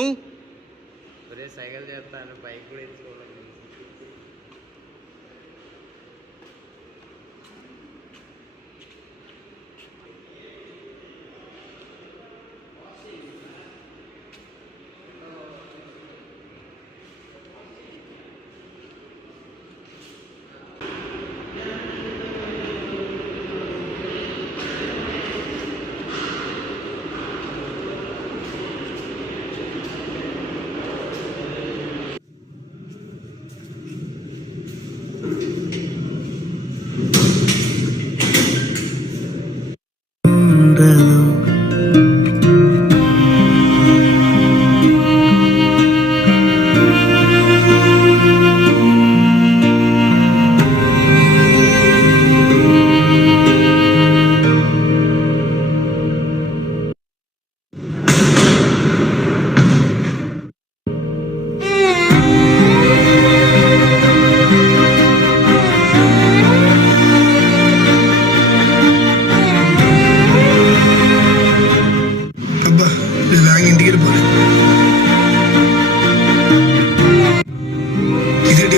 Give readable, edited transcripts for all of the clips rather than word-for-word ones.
Move. Cycle చేస్తాను, bike కూడా ఎంచుకోవాలి.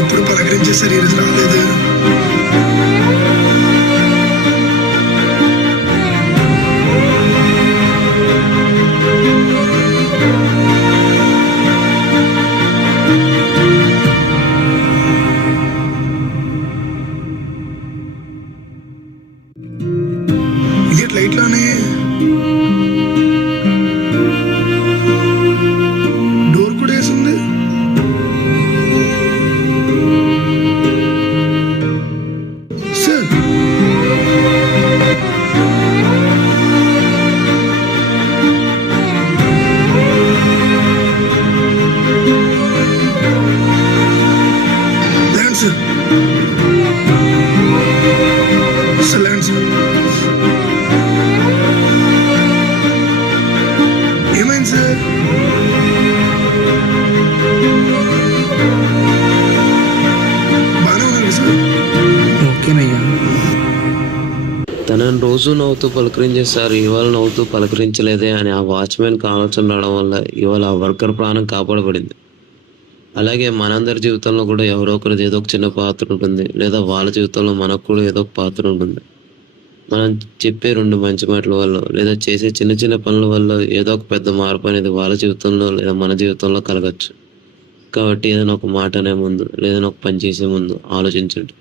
ఎప్పుడు పలకరించేసరి రాలేదు. ఇది లైట్ లోనే డోర్ కూడా వేసింది. Sir land sir, sir land sir. ఏమైంది సార్? బాగానే ఉన్నారు సార్. ఓకేనయ్యా. తనని రోజు నవ్వుతూ పలకరించేస్తారు, ఇవాళ నవ్వుతూ పలకరించలేదే అని ఆ వాచ్మెన్కి ఆలోచన రావడం వల్ల ఇవాళ ఆ వర్కర్ ప్రాణం కాపాడబడింది. అలాగే మనందరి జీవితంలో కూడా ఎవరో ఒకరిది ఏదో ఒక చిన్న పాత్ర ఉంటుంది, లేదా వాళ్ళ జీవితంలో మనకు కూడా ఏదో ఒక పాత్ర ఉంటుంది. మనం చెప్పే 2 మంచి మాటల వల్ల, లేదా చేసే చిన్న చిన్న పనుల వల్ల ఏదో ఒక పెద్ద మార్పు అనేది వాళ్ళ జీవితంలో లేదా మన జీవితంలో కలగచ్చు. కాబట్టి ఏదైనా ఒక మాట అనే ముందు, లేదైనా ఒక పని చేసే ముందు ఆలోచించండి.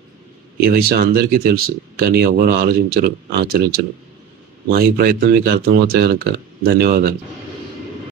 ఈ విషయం అందరికీ తెలుసు, కానీ ఎవరు ఆలోచించరు, ఆచరించరు. మా ఈ ప్రయత్నం మీకు అర్థమవుతాయి కనుక ధన్యవాదాలు.